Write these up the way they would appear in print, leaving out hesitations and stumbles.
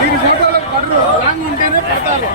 దీని ఫోటోలో పడరు, లాంగ్ ఉంటేనే పడతారు.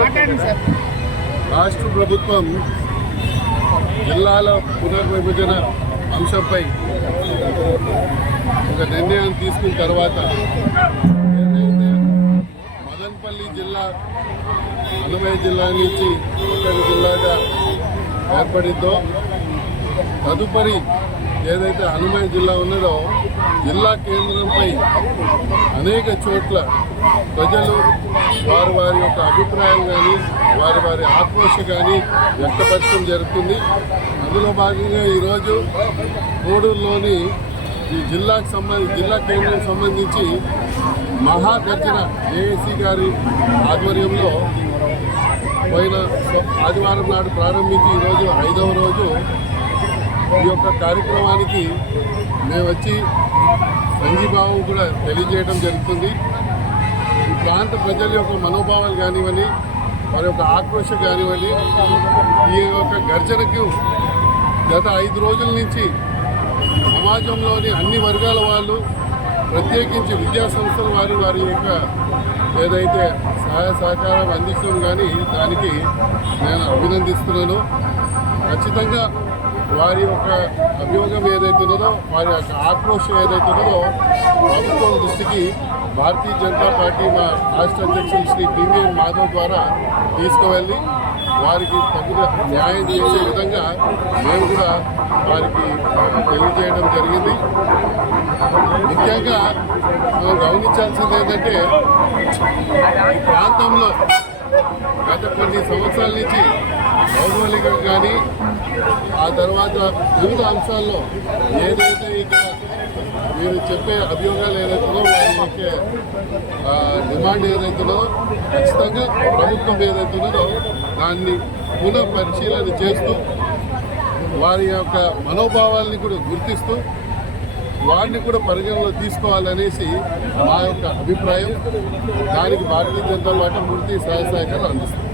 మాట్లాడండి సార్. రాష్ట్ర ప్రభుత్వం జిల్లాల పునర్విభజన అంశంపై ఒక నిర్ణయాన్ని తీసుకున్న తర్వాత ఏదైతే మదనపల్లి జిల్లా అన్నమయ్య జిల్లా నుంచి ఒక జిల్లాగా ఏర్పడిందో తదుపరి ఏదైతే అన్నమయ్య జిల్లా ఉన్నదో జిల్లా కేంద్రంపై అనేక చోట్ల ప్రజలు వారి వారి యొక్క అభిప్రాయం కానీ వారి వారి ఆక్రోష కానీ వ్యక్తపరచడం జరుగుతుంది. అందులో భాగంగా ఈరోజు కోడూరులోని ఈ జిల్లా కేంద్రం సంబంధించి మహాగర్జన ఏఏసీ గారి ఆధ్వర్యంలో పోయిన ఆదివారం నాడు ప్రారంభించి ఈరోజు 5వ రోజు ఈ యొక్క కార్యక్రమానికి మేము వచ్చి సంఘీభావం కూడా తెలియజేయడం జరుగుతుంది. ఈ ప్రాంత ప్రజల యొక్క మనోభావాలు కానివ్వండి, వారి యొక్క ఆక్రోషం కానివ్వండి, ఈ యొక్క గర్జనకు గత 5 రోజుల నుంచి సమాజంలోని అన్ని వర్గాల వాళ్ళు, ప్రత్యేకించి విద్యా సంస్థల వారి యొక్క ఏదైతే సహాయ సహకారం అందించడం కానీ దానికి నేను అభినందిస్తున్నాను. ఖచ్చితంగా వారి యొక్క అభియోగం ఏదైతే ఉన్నదో, వారి యొక్క ఆక్రోషం ఏదైతే ఉన్నదో ప్రభుత్వం దృష్టికి భారతీయ జనతా పార్టీ మా రాష్ట్ర అధ్యక్షులు శ్రీ పివిఎన్ మాధవ్ ద్వారా తీసుకువెళ్ళి వారికి తగిన న్యాయం చేసే విధంగా మేము కూడా వారికి తెలియజేయడం జరిగింది. ముఖ్యంగా మనం గమనించాల్సింది ఏంటంటే ఈ ప్రాంతంలో గత కొన్ని సంవత్సరాల నుంచి భౌగోళికం కానీ ఆ తర్వాత వివిధ అంశాల్లో ఏదైతే ఇక్కడ మీరు చెప్పే అభియోగాలు ఏదైతుందో వారి యొక్క డిమాండ్ ఏదైతుందో ఖచ్చితంగా ప్రభుత్వం ఏదైతున్నదో దాన్ని పునః పరిశీలన చేస్తూ వారి యొక్క మనోభావాల్ని కూడా గుర్తిస్తూ వారిని కూడా పరిగణలో తీసుకోవాలనేసి మా యొక్క అభిప్రాయం. దానికి భారతీయ జనతా పార్టీ పూర్తి సహాయ సహకారం అందిస్తుంది.